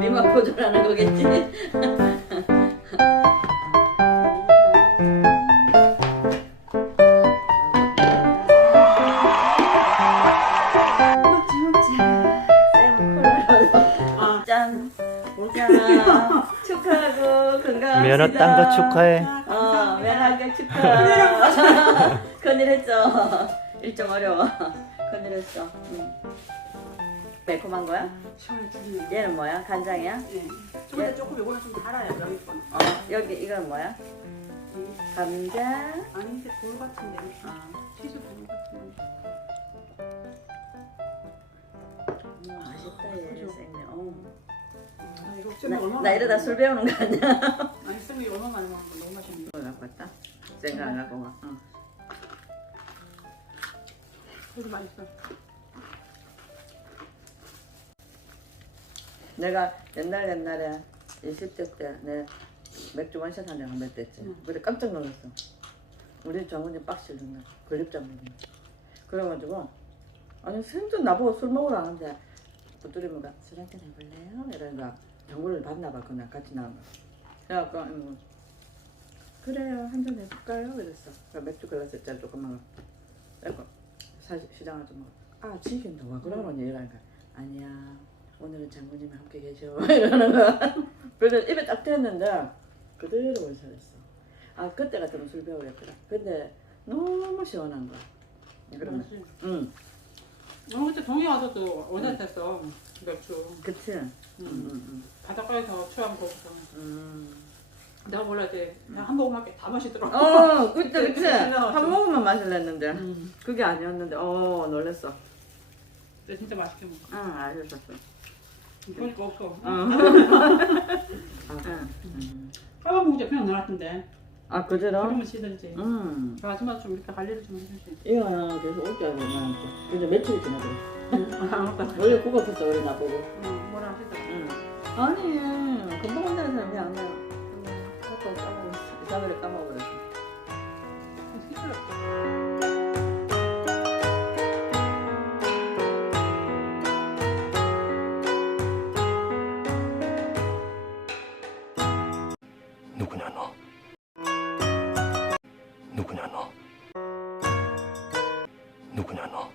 고절하는 거겠지. 먹지 먹지. 쌤 콜라로 아, 짠. 자 축하하고 건강합시다. 면허 딴 거 축하해. 어 면허 축하. 큰일했죠. 일좀 어려워. 큰일했어. 응. 매콤한 거야? 시원해 죽이네. 얘는 뭐야? 간장이야? 예. 근데 조금 요거는 좀 달아요, 여기 건. 어 여기 이건 뭐야? 감자. 아닌데 돌 같은데. 아, 치즈 돌 같은데. 음, 맛있다 얘 그죠? 생면. 어. 아, 이거 쌤이 나, 얼마나 나 이러다 술 배우는 거 아니야? 아니 쌤이 얼마나 많이 먹는 거 너무 맛있는데. 이거 갖고 왔다. 생각 안 갖고 와. 응. 이거 맛있어. 내가 옛날 옛날에 20대 때 내 맥주 원샷 한 장을 맺댔지. 응. 그래 깜짝 놀랐어. 우리 정훈이 박스를 넣나 걸립장 먹는 그래가지고 아니 생전 나보고 술 먹으라 하는데 부뚜리무가 술 한잔 해볼래요? 거야. 정보를 받나 봐 그날 같이 나온 거. 그래갖고 음, 그래요 한 잔 해볼까요? 그랬어. 그 맥주 글라스 짜리 조그만 거. 그래갖고 시장 아줌마 아 지긴다 와 그러면 얘기하니까 아니야 오늘은 장모님이 함께 계셔 이러는 거야. 그래서 입에 딱 대는데 그대로 원샷했어. 아 그때 같으면 술 배우겠더라. 근데 너무 시원한 거야. 그러면. 응 오늘 그때 동해 와서 또 원샷했어. 맥주. 그치. 응 음. 응, 바닷가에서 취한. 응. 음. 내가 몰라 이제 그냥 한 모금밖에 다 마시더라고. 어 그때 그치. 한 모금만 마실랬는데 음. 그게 아니었는데 어 놀랬어. 근데 진짜 맛있게 먹어. 응 알겠었어. 그러니까 없어. 어. 아, 응. 음. 까만 봉지에 그냥 넣어놨던데. 아 그대로? 그러면 시들지. 응. 그 아줌마 좀 이렇게 관리를 좀 해주지. 이거는 계속 올 줄 알고 나한테. 근데 며칠이 지나더라. 아. 원래 그거 했어 우리 나보고. 응, 뭐라 하시더라. 응. 아니 금방 온다는 사람이 아니야. 자꾸 까먹고 이상하게 까먹 누구냐 너 누구냐 너 누구냐 너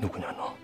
누구냐 너